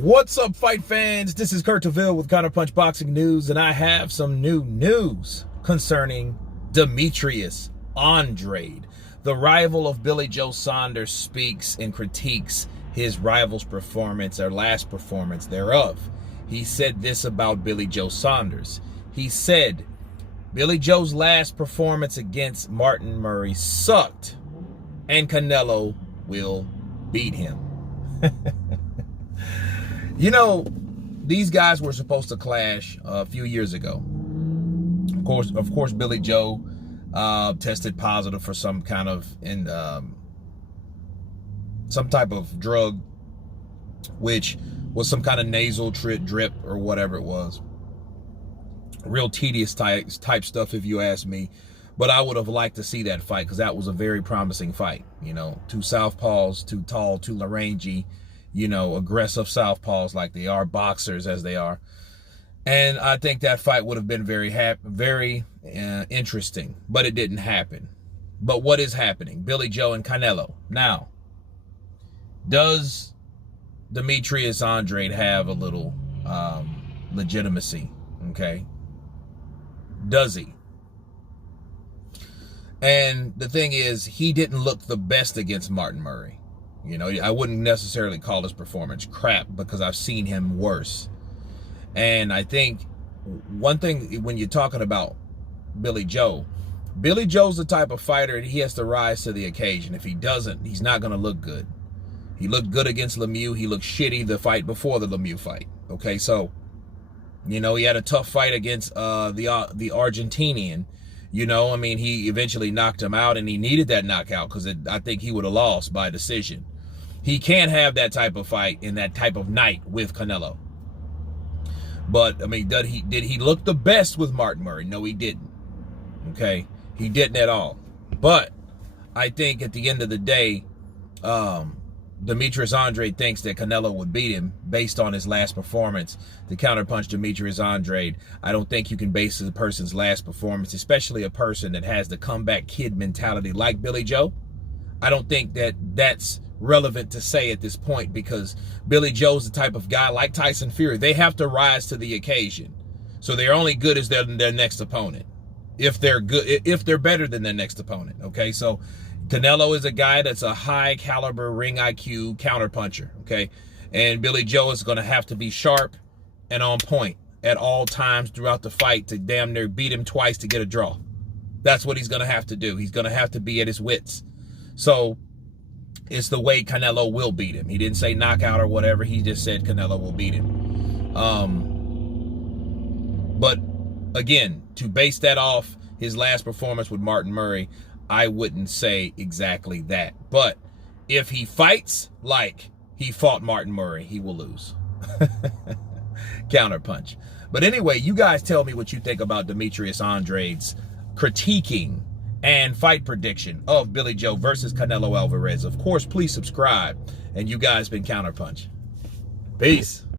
What's up, fight fans? This is Kurt DeVille with Counterpunch Boxing News, and I have some new news concerning Demetrius Andrade. The rival of Billy Joe Saunders speaks and critiques his rival's performance, or last performance thereof. He said this about Billy Joe Saunders. He said, Billy Joe's last performance against Martin Murray sucked, and Canelo will beat him. You know, these guys were supposed to clash a few years ago. Of course, Billy Joe tested positive for some kind of some type of drug, which was some kind of nasal drip or whatever it was. Real tedious type stuff, if you ask me. But I would have liked to see that fight, because that was a very promising fight. You know, two southpaws, too tall, too rangy. You know, aggressive southpaws like they are, boxers as they are. And I think that fight would have been very interesting, but it didn't happen. But what is happening? Billy Joe and Canelo. Now, does Demetrius Andrade have a little legitimacy? Okay. Does he? And the thing is, he didn't look the best against Martin Murray. You know, I wouldn't necessarily call his performance crap, because I've seen him worse. And I think one thing, when you're talking about Billy Joe's the type of fighter, he has to rise to the occasion. If he doesn't, he's not going to look good. He looked good against Lemieux. He looked shitty the fight before the Lemieux fight. Okay, so, you know, he had a tough fight against the Argentinian. You know, I mean, he eventually knocked him out, and he needed that knockout, because I think he would have lost by decision. He can't have that type of fight in that type of night with Canelo. But, I mean, did he look the best with Martin Murray? No, he didn't. Okay? He didn't at all. But I think at the end of the day, Demetrius Andrade thinks that Canelo would beat him based on his last performance. To counterpunch Demetrius Andrade, I don't think you can base a person's last performance, especially a person that has the comeback kid mentality like Billy Joe. I don't think that that's relevant to say at this point, because Billy Joe's the type of guy like Tyson Fury. They have to rise to the occasion. So they're only good as their next opponent. If they're better than their next opponent. Okay, so Canelo is a guy that's a high caliber ring IQ counterpuncher. Okay, and Billy Joe is going to have to be sharp and on point at all times throughout the fight to damn near beat him twice to get a draw. That's what he's going to have to do. He's going to have to be at his wits. So it's the way Canelo will beat him. He didn't say knockout or whatever. He just said Canelo will beat him. But again, to base that off his last performance with Martin Murray, I wouldn't say exactly that. But if he fights like he fought Martin Murray, he will lose. Counterpunch. But anyway, you guys tell me what you think about Demetrius Andrade's critiquing and fight prediction of Billy Joe versus Canelo Alvarez. Of course, please subscribe. And you guys been Counterpunch. Peace.